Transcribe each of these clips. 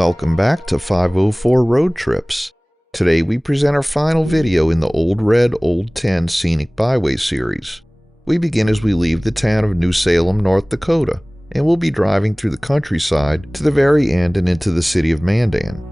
Welcome back to 504 Road Trips. Today we present our final video in the Old Red, Old 10 Scenic Byway series. We begin as we leave the town of New Salem, North Dakota, and we'll be driving through the countryside to the very end and into the city of Mandan.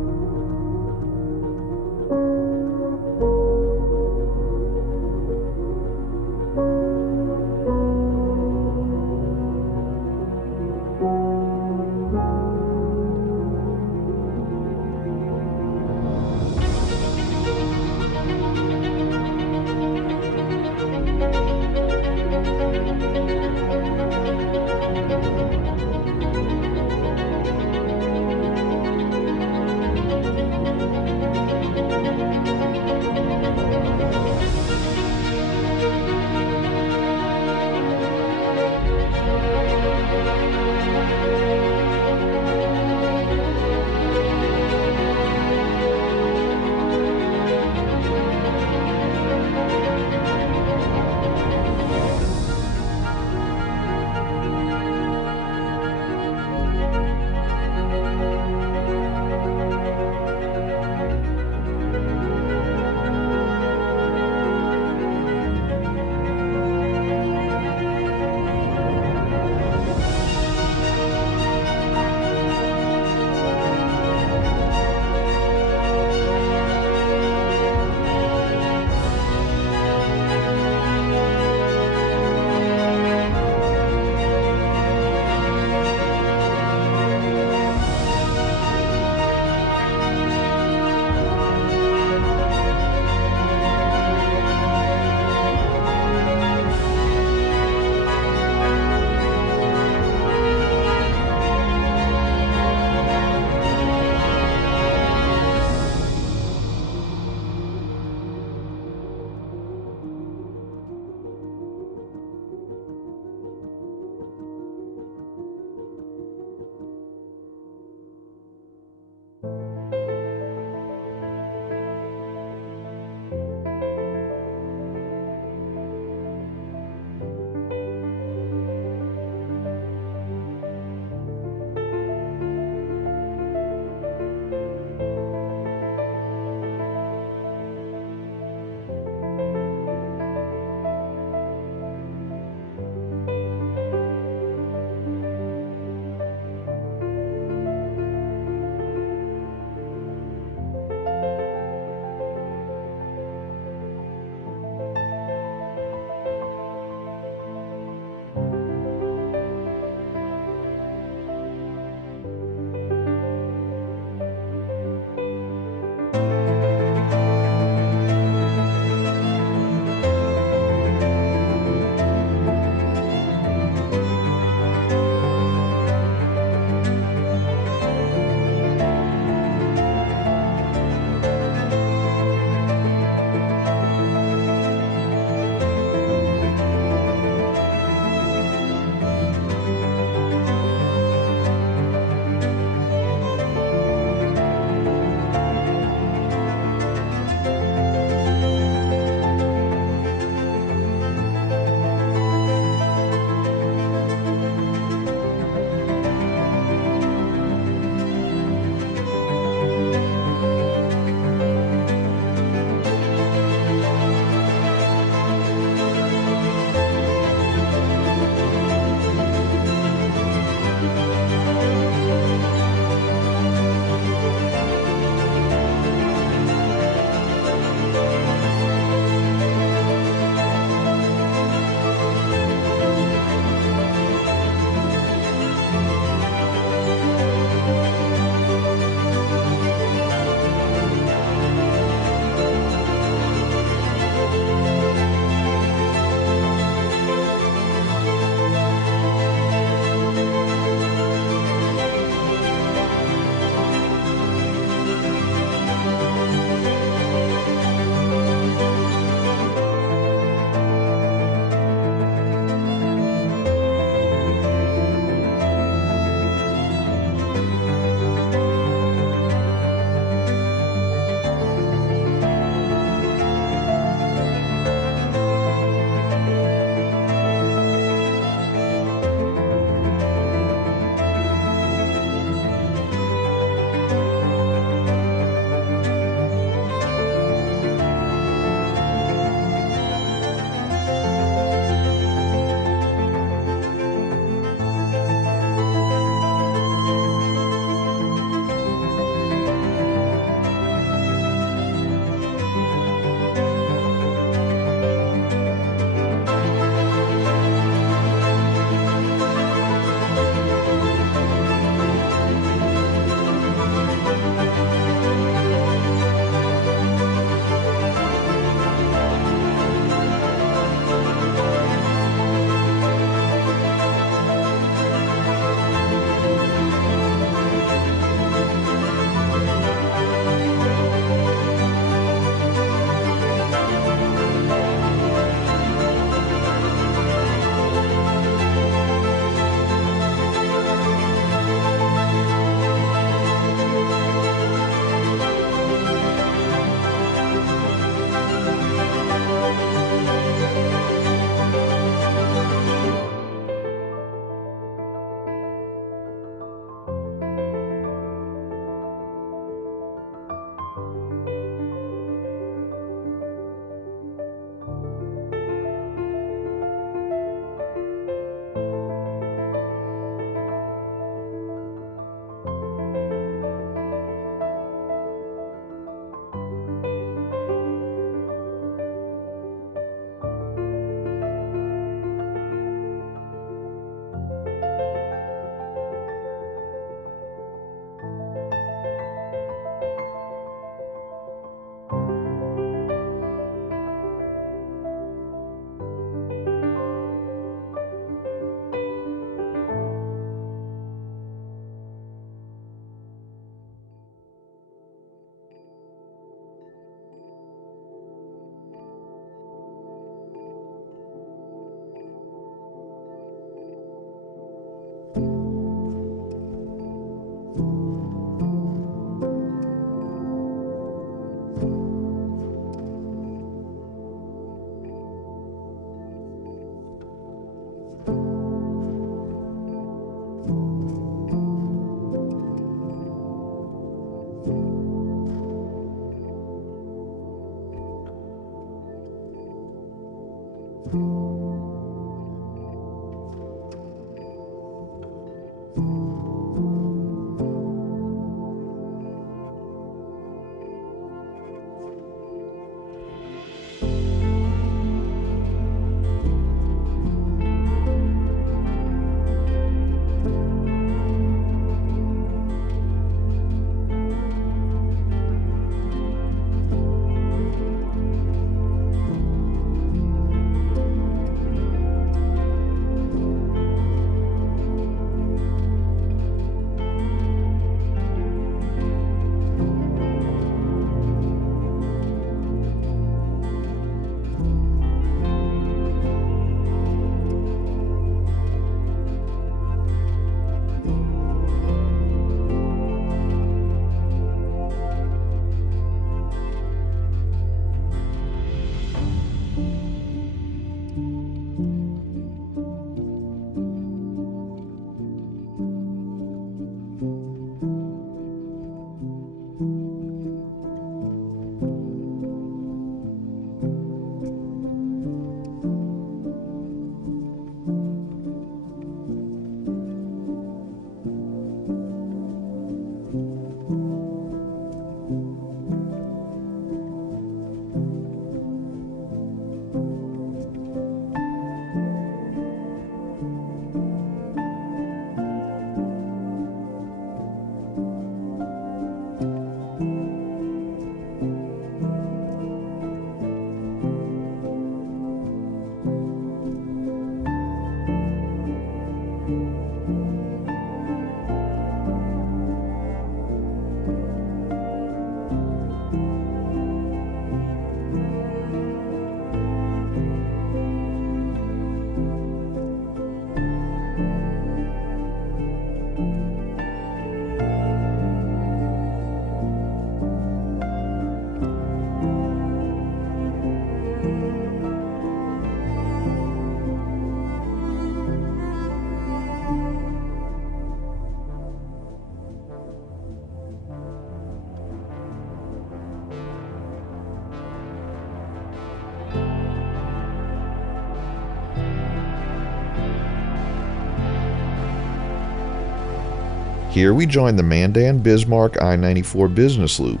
Here we join the Mandan-Bismarck I-94 business loop.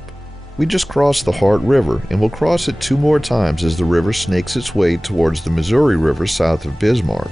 We just crossed the Heart River and will cross it 2 more times as the river snakes its way towards the Missouri River south of Bismarck.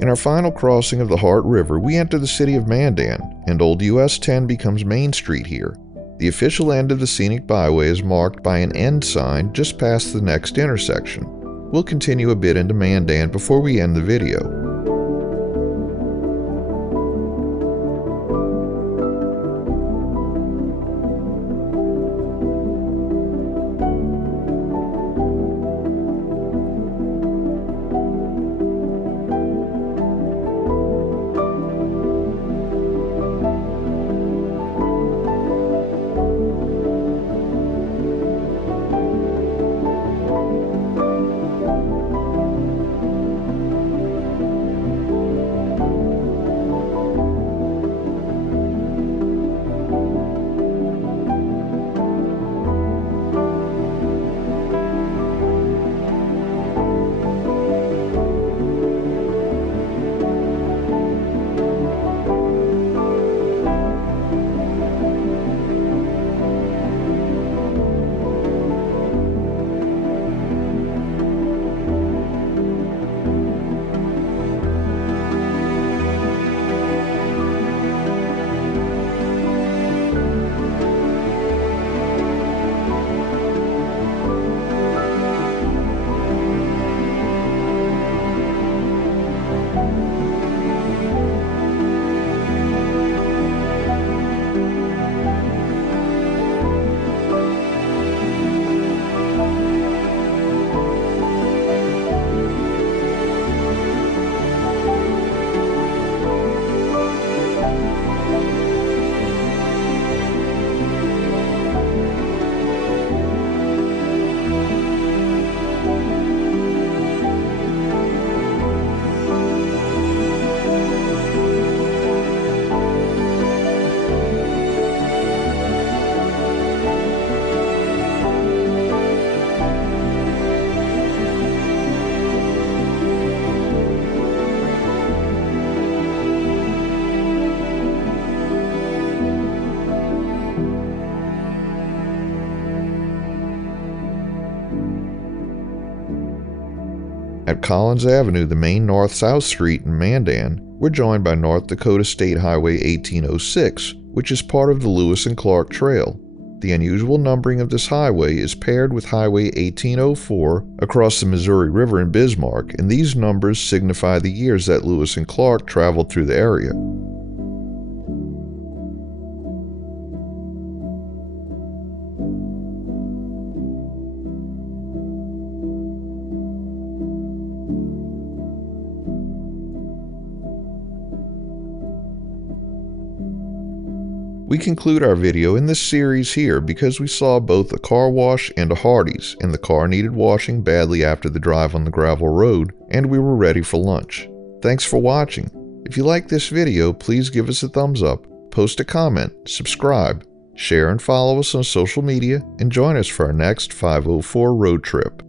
In our final crossing of the Heart River, we enter the city of Mandan, and Old US 10 becomes Main Street here. The official end of the scenic byway is marked by an end sign just past the next intersection. We'll continue a bit into Mandan before we end the video. At Collins Avenue, the main north-south street in Mandan, we're joined by North Dakota State Highway 1806, which is part of the Lewis and Clark Trail. The unusual numbering of this highway is paired with Highway 1804 across the Missouri River in Bismarck, and these numbers signify the years that Lewis and Clark traveled through the area. We conclude our video in this series here because we saw both a car wash and a Hardee's, and the car needed washing badly after the drive on the gravel road, and we were ready for lunch. Thanks for watching. If you like this video, please give us a thumbs up, post a comment, subscribe, share and follow us on social media, and join us for our next 504 road trip.